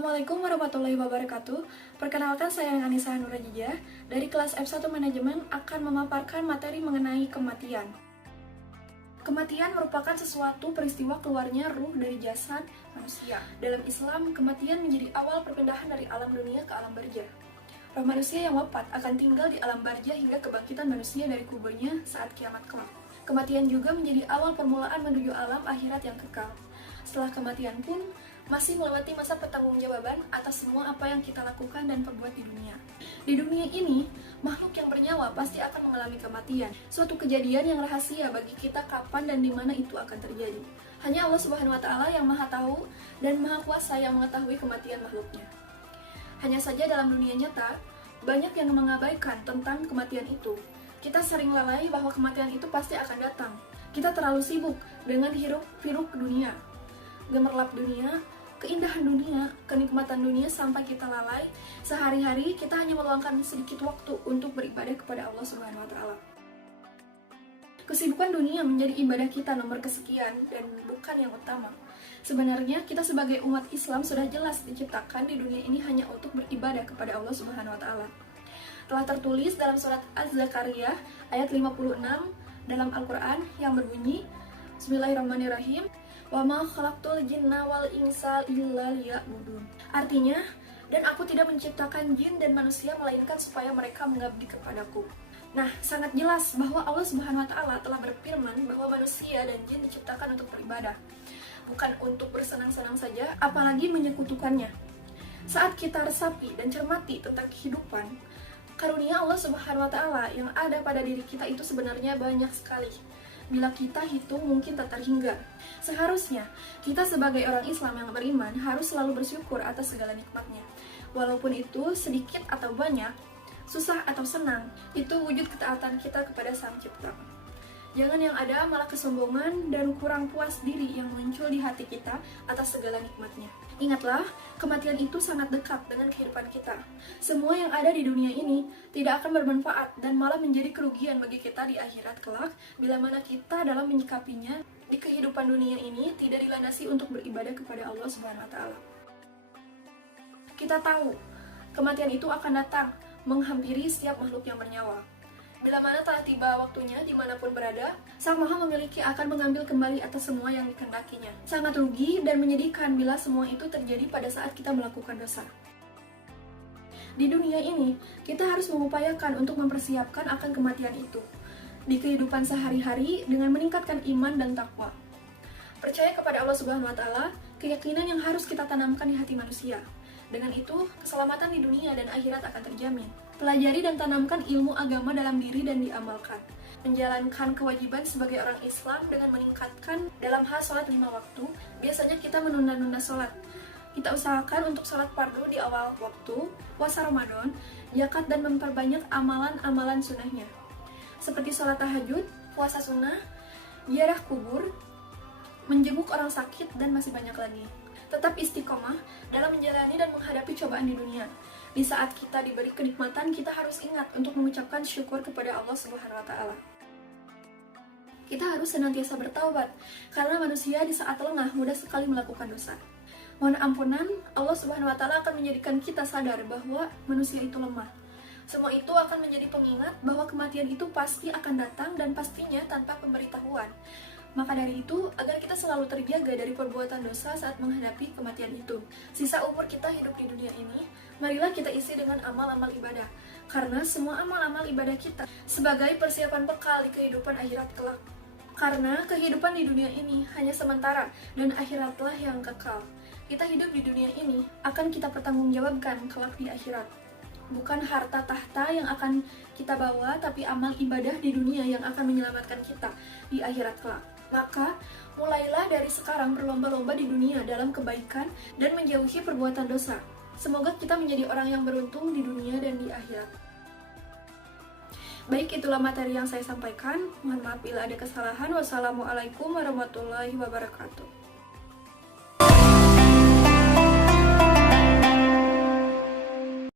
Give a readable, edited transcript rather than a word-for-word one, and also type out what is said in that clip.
Assalamualaikum warahmatullahi wabarakatuh. Perkenalkan, saya Anissa Nurajijah dari kelas F1 Manajemen akan memaparkan materi mengenai kematian. Kematian merupakan sesuatu peristiwa keluarnya ruh dari jasad manusia. Dalam Islam, kematian menjadi awal perpindahan dari alam dunia ke alam barzah. Roh manusia yang wafat akan tinggal di alam barzah hingga kebangkitan manusia dari kuburnya saat kiamat kelak. Kematian juga menjadi awal permulaan menuju alam akhirat yang kekal. Setelah kematian pun, masih melewati masa pertanggungjawaban atas semua apa yang kita lakukan dan perbuat di dunia. Di dunia ini, makhluk yang bernyawa pasti akan mengalami kematian, suatu kejadian yang rahasia bagi kita kapan dan di mana itu akan terjadi. Hanya Allah Subhanahu wa Ta'ala yang Maha Tahu dan Maha Kuasa yang mengetahui kematian makhluknya. Hanya saja dalam dunia nyata, banyak yang mengabaikan tentang kematian itu. Kita sering lalai bahwa kematian itu pasti akan datang. Kita terlalu sibuk dengan hiruk-pikuk dunia, gemerlap dunia, keindahan dunia, kenikmatan dunia sampai kita lalai. Sehari-hari kita hanya meluangkan sedikit waktu untuk beribadah kepada Allah Subhanahu wa Ta'ala. Kesibukan dunia menjadi ibadah kita nomor kesekian dan bukan yang utama. Sebenarnya kita sebagai umat Islam sudah jelas diciptakan di dunia ini hanya untuk beribadah kepada Allah Subhanahu wa Ta'ala. Telah tertulis dalam surat Az-Zakariyah ayat 56 dalam Al-Quran yang berbunyi, Bismillahirrahmanirrahim, wa ma khalaqtul jinna wal insa illa liya'budun. Artinya, dan aku tidak menciptakan jin dan manusia melainkan supaya mereka mengabdi kepadaku. Nah, sangat jelas bahwa Allah Subhanahu wa Ta'ala telah berfirman bahwa manusia dan jin diciptakan untuk beribadah, bukan untuk bersenang-senang saja, apalagi menyekutukannya. Saat kita resapi dan cermati tentang kehidupan, karunia Allah Subhanahu wa Ta'ala yang ada pada diri kita itu sebenarnya banyak sekali. Bila kita hitung mungkin tak terhingga. Seharusnya kita sebagai orang Islam yang beriman harus selalu bersyukur atas segala nikmatnya. Walaupun itu sedikit atau banyak, susah atau senang, itu wujud ketaatan kita kepada Sang Cipta. Jangan yang ada malah kesombongan dan kurang puas diri yang muncul di hati kita atas segala nikmatnya. Ingatlah, kematian itu sangat dekat dengan kehidupan kita. Semua yang ada di dunia ini tidak akan bermanfaat dan malah menjadi kerugian bagi kita di akhirat kelak bila mana kita dalam menyikapinya di kehidupan dunia ini tidak dilandasi untuk beribadah kepada Allah Subhanahu wa Ta'ala. Kita tahu, kematian itu akan datang menghampiri setiap makhluk yang bernyawa. Bila mana telah tiba waktunya dimanapun berada, Sang Maha memiliki akan mengambil kembali atas semua yang dikehendakinya. Sangat rugi dan menyedihkan bila semua itu terjadi pada saat kita melakukan dosa. Di dunia ini, kita harus mengupayakan untuk mempersiapkan akan kematian itu di kehidupan sehari-hari dengan meningkatkan iman dan takwa. Percaya kepada Allah Subhanahu wa Ta'ala, keyakinan yang harus kita tanamkan di hati manusia. Dengan itu, keselamatan di dunia dan akhirat akan terjamin. Pelajari dan tanamkan ilmu agama dalam diri dan diamalkan. Menjalankan kewajiban sebagai orang Islam dengan meningkatkan dalam hal sholat 5 waktu. Biasanya kita menunda-nunda sholat. Kita usahakan untuk sholat fardu di awal waktu, puasa Ramadan, zakat dan memperbanyak amalan-amalan sunnahnya. Seperti sholat tahajud, puasa sunnah, ziarah kubur, menjenguk orang sakit, dan masih banyak lagi. Tetap istiqomah dalam menjalani dan menghadapi cobaan di dunia. Di saat kita diberi kenikmatan, kita harus ingat untuk mengucapkan syukur kepada Allah Subhanahu wa Ta'ala. Kita harus senantiasa bertaubat, karena manusia di saat lengah mudah sekali melakukan dosa. Mohon ampunan, Allah Subhanahu wa Ta'ala akan menjadikan kita sadar bahwa manusia itu lemah. Semua itu akan menjadi pengingat bahwa kematian itu pasti akan datang dan pastinya tanpa pemberitahuan. Maka dari itu, agar kita selalu terjaga dari perbuatan dosa saat menghadapi kematian itu. Sisa umur kita hidup di dunia ini, marilah kita isi dengan amal-amal ibadah. Karena semua amal-amal ibadah kita sebagai persiapan bekal di kehidupan akhirat kelak. Karena kehidupan di dunia ini hanya sementara dan akhiratlah yang kekal. Kita hidup di dunia ini akan kita pertanggungjawabkan kelak di akhirat. Bukan harta tahta yang akan kita bawa, tapi amal ibadah di dunia yang akan menyelamatkan kita di akhirat kelak. Maka, mulailah dari sekarang berlomba-lomba di dunia dalam kebaikan dan menjauhi perbuatan dosa. Semoga kita menjadi orang yang beruntung di dunia dan di akhirat. Baik, itulah materi yang saya sampaikan. Mohon maaf bila ada kesalahan. Wassalamualaikum warahmatullahi wabarakatuh.